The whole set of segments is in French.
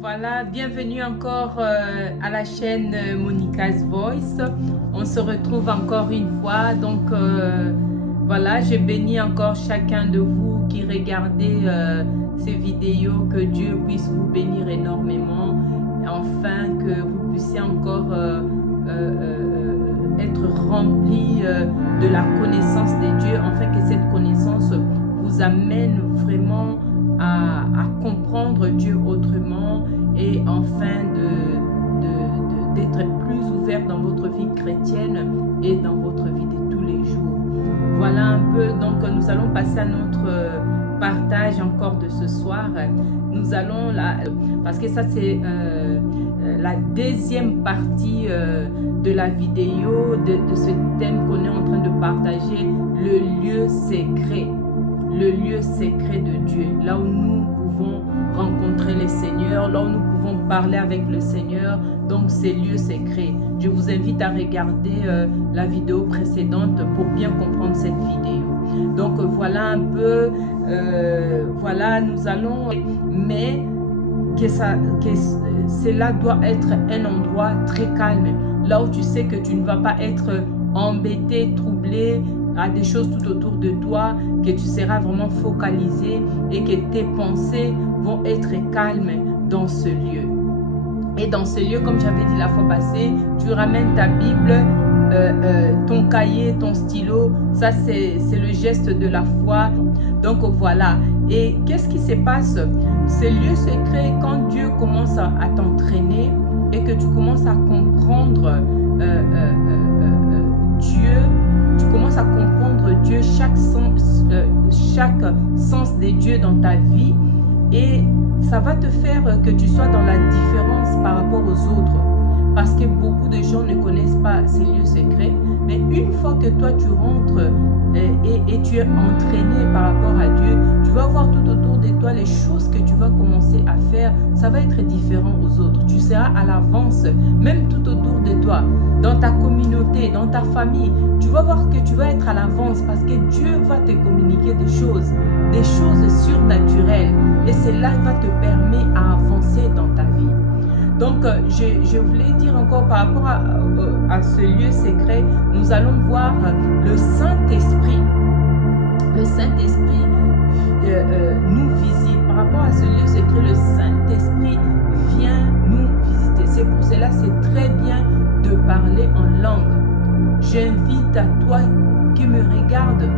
Voilà, bienvenue encore à la chaîne Monica's Voice. On se retrouve encore une fois. Donc voilà, je bénis encore chacun de vous qui regardez ces vidéos. Que Dieu puisse vous bénir énormément, afin que vous puissiez encore être rempli de la connaissance de Dieu, afin que cette connaissance vous amène vraiment à comprendre Dieu autrement et enfin d'être plus ouvert dans votre vie chrétienne et dans votre vie de tous les jours. Voilà un peu, donc nous allons passer à notre partage encore de ce soir. Nous allons là, parce que ça c'est la deuxième partie de la vidéo de ce thème qu'on est en train de partager, le lieu secret. Le lieu secret de Dieu, là où nous pouvons rencontrer le Seigneur, là où nous pouvons parler avec le Seigneur, donc ces lieux secrets. Je vous invite à regarder la vidéo précédente pour bien comprendre cette vidéo. Donc voilà un peu, voilà, nous allons, mais que cela doit être un endroit très calme, là où tu sais que tu ne vas pas être embêté, troublé, à des choses tout autour de toi, que tu seras vraiment focalisé et que tes pensées vont être calmes dans ce lieu. Et dans ce lieu, comme j'avais dit la fois passée, tu ramènes ta Bible, ton cahier, ton stylo. Ça, c'est le geste de la foi. Donc voilà. Et qu'est-ce qui se passe? Ce lieu secret, quand Dieu commence à t'entraîner et que tu commences à comprendre Dieu, tu commences à comprendre Dieu, chaque sens de Dieu dans ta vie, et ça va te faire que tu sois dans la différence par rapport aux autres, parce que beaucoup de gens ne connaissent pas ces lieux secrets. Mais une fois que toi tu rentres et tu es entraîné par rapport à Dieu, tu vas voir tout autour de toi les choses que tu vas commencer à faire. Ça va être différent aux autres. Tu seras à l'avance, même tout autour de toi, dans ta communauté, dans ta famille. Tu vas voir que tu vas être à l'avance parce que Dieu va te communiquer des choses surnaturelles. Et cela va te permettre à avancer dans ta vie. Donc, je voulais dire encore par rapport à ce lieu secret, nous allons voir le Saint-Esprit. Le Saint-Esprit nous visite. Par rapport à ce lieu secret, le Saint-Esprit vient nous visiter. C'est pour cela, c'est très bien de parler en langue. J'invite à toi qui me regarde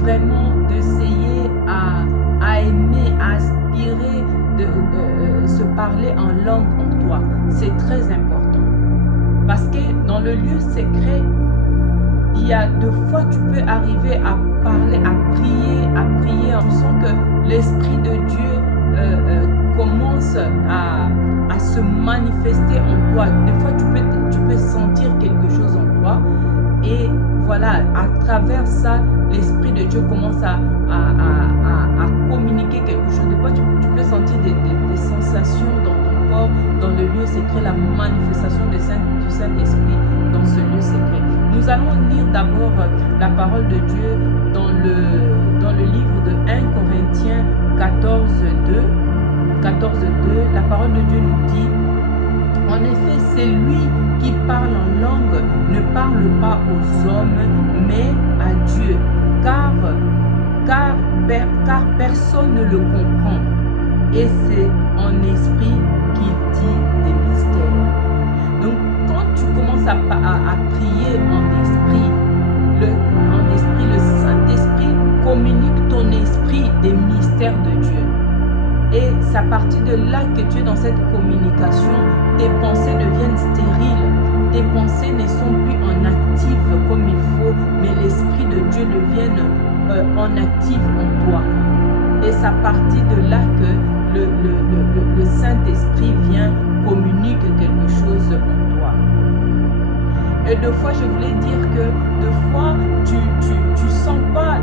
vraiment d'essayer à aimer, à aspirer, de se parler en langue en toi. C'est très important. Parce que dans le lieu secret, il y a deux fois tu peux arriver à parler, à prier. On sent que l'Esprit de Dieu commence à se manifester en toi. Des fois tu peux sentir quelque chose en toi. Et voilà, à travers ça, l'Esprit de Dieu commence à communiquer quelque chose. Des fois, tu peux sentir des sensations dans ton corps, dans le lieu secret, la manifestation du Saint-Esprit dans ce lieu secret. Nous allons lire d'abord la parole de Dieu dans le livre de 1 Corinthiens 14:2. La parole de Dieu nous dit: en effet, c'est lui qui parle en langue ne parle pas aux hommes, mais à Dieu, car personne ne le comprend. Et c'est en esprit qu'il dit des mystères. Donc, quand tu commences à prier en esprit, le Saint-Esprit communique ton esprit des mystères de Dieu. Et c'est à partir de là que tu es dans cette communication, tes pensées deviennent stériles. Tes pensées ne sont plus en actif comme il faut, mais l'Esprit de Dieu devient en actif en toi. Et c'est à partir de là que le Saint-Esprit vient communique quelque chose en toi. Et deux fois, je voulais dire que deux fois, tu sens pas,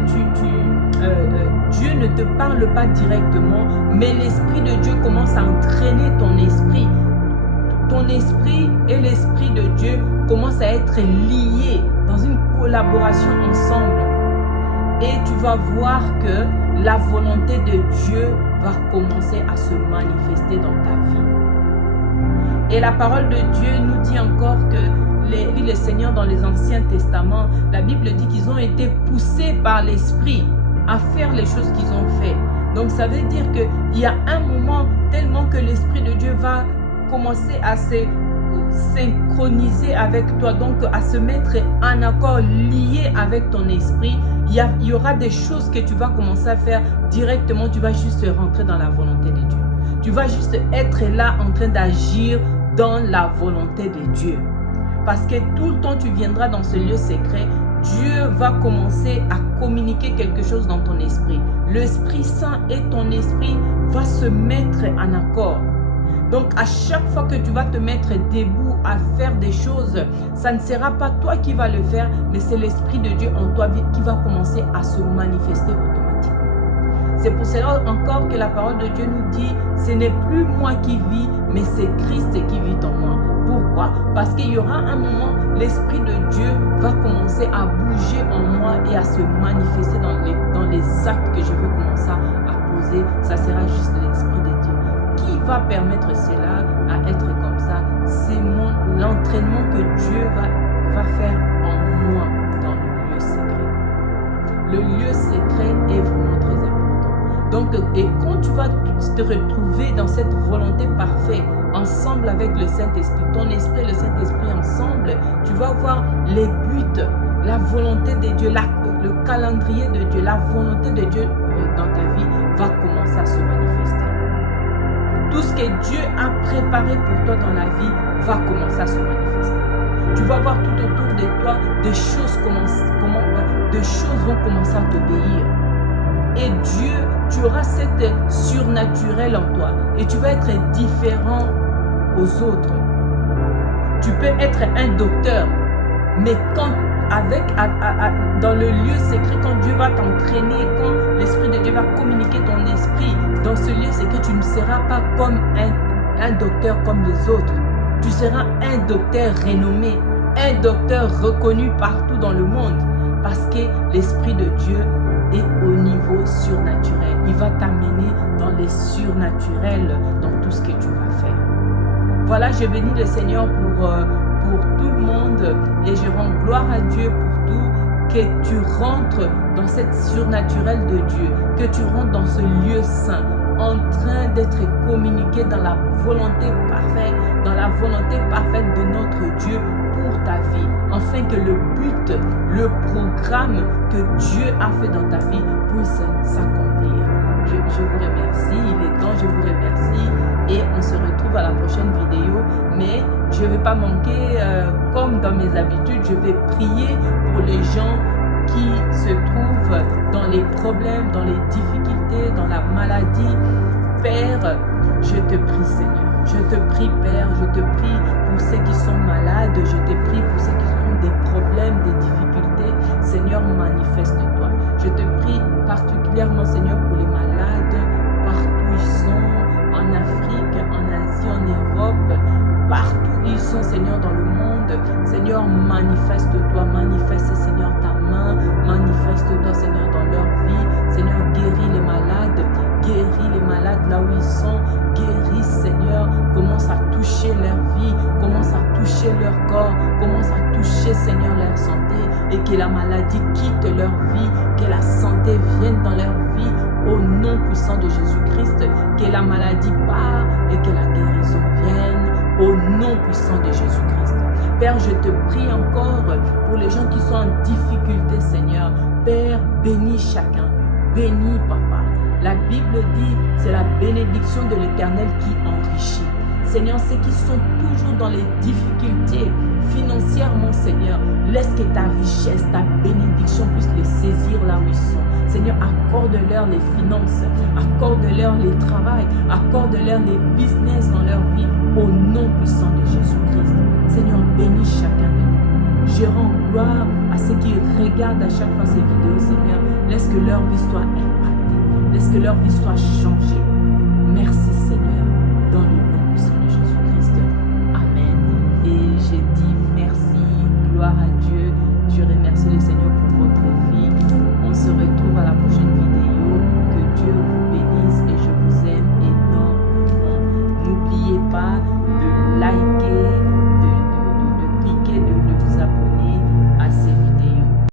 Dieu ne te parle pas directement, mais l'Esprit de Dieu commence à entraîner ton esprit. Ton esprit et l'Esprit de Dieu commencent à être liés dans une collaboration ensemble. Et tu vas voir que la volonté de Dieu va commencer à se manifester dans ta vie. Et la parole de Dieu nous dit encore que les seigneurs dans les Anciens Testaments, la Bible dit qu'ils ont été poussés par l'Esprit à faire les choses qu'ils ont fait. Donc ça veut dire qu'il y a un moment tellement que l'Esprit de Dieu va commencer à se synchroniser avec toi, donc à se mettre en accord, lié avec ton esprit. Il y aura des choses que tu vas commencer à faire directement, tu vas juste rentrer dans la volonté de Dieu. Tu vas juste être là en train d'agir dans la volonté de Dieu. Parce que tout le temps tu viendras dans ce lieu secret, Dieu va commencer à communiquer quelque chose dans ton esprit. L'Esprit Saint et ton esprit va se mettre en accord. Donc à chaque fois que tu vas te mettre debout à faire des choses, ça ne sera pas toi qui vas le faire, mais c'est l'Esprit de Dieu en toi qui va commencer à se manifester automatiquement. C'est pour cela encore que la parole de Dieu nous dit, ce n'est plus moi qui vis, mais c'est Christ qui vit en moi. Pourquoi? Parce qu'il y aura un moment, l'Esprit de Dieu va commencer à bouger en moi et à se manifester dans les actes que je veux commencer à poser. Ça sera juste l'Esprit de Dieu. Qui va permettre cela à être comme ça? C'est l'entraînement que Dieu va faire en moi dans le lieu secret. Le lieu secret est vraiment très important. Donc, et quand tu vas te retrouver dans cette volonté parfaite, ensemble avec le Saint-Esprit, ton esprit et le Saint-Esprit ensemble, tu vas voir les buts, la volonté de Dieu, le calendrier de Dieu, la volonté de Dieu dans ta vie va commencer à se manifester. Tout ce que Dieu a préparé pour toi dans la vie va commencer à se manifester. Tu vas voir tout autour de toi des choses vont commencer à t'obéir. Et Dieu, tu auras cette surnaturel en toi et tu vas être différent aux autres. Tu peux être un docteur, mais quand dans le lieu secret, quand Dieu va t'entraîner, quand l'Esprit de Dieu va communiquer ton esprit dans ce lieu secret, tu ne seras pas comme un docteur comme les autres. Tu seras un docteur renommé, un docteur reconnu partout dans le monde, parce que l'Esprit de Dieu est au niveau surnaturel. Il va t'amener dans les surnaturels, dans tout ce que tu vas faire. Voilà, je bénis le Seigneur pour tout le monde et je rends gloire à Dieu pour tout, que tu rentres dans cette surnaturelle de Dieu, que tu rentres dans ce lieu saint, en train d'être communiqué dans la volonté parfaite de notre Dieu pour ta vie, afin que le but, le programme que Dieu a fait dans ta vie puisse s'accomplir. Je vous remercie, il est temps, je vous remercie et on se retrouve à la prochaine vidéo. Mais je ne vais pas manquer, comme dans mes habitudes, je vais prier pour les gens qui se trouvent dans les problèmes, dans les difficultés, dans la maladie. Père, je te prie Seigneur. Je te prie Père, je te prie pour ceux qui sont malades, je te prie pour ceux qui ont des problèmes, des difficultés. Seigneur, manifeste-toi. Je te prie particulièrement Seigneur pour les malades, partout où ils sont, en Afrique, en Asie, en Europe, partout où ils sont Seigneur dans le monde. Seigneur, manifeste-toi, manifeste Seigneur ta main, manifeste-toi Seigneur dans leur vie. Seigneur, guéris les malades là où ils sont, guéris Seigneur, commence à toucher leur vie, commence à toucher leur corps, commence à toucher Seigneur leur santé et que la maladie quitte leur vie, que la santé vienne dans leur vie au nom puissant de Jésus-Christ, que la maladie part et que la guérison vienne au nom puissant de Jésus-Christ. Père, je te prie encore pour les gens qui sont en difficulté Seigneur. Père, bénis chacun, bénis Papa. La Bible dit, c'est la bénédiction de l'Éternel qui enrichit. Seigneur, ceux qui sont toujours dans les difficultés financièrement, Seigneur, laisse que ta richesse, ta bénédiction puisse les saisir là où ils sont. Seigneur, accorde-leur les finances, accorde-leur les travails, accorde-leur les business dans leur vie, au nom puissant de Jésus-Christ. Seigneur, bénis chacun de nous. Je rends gloire à ceux qui regardent à chaque fois ces vidéos, Seigneur. Laisse que leur vie soit impactée. Laisse que leur vie soit changée. Merci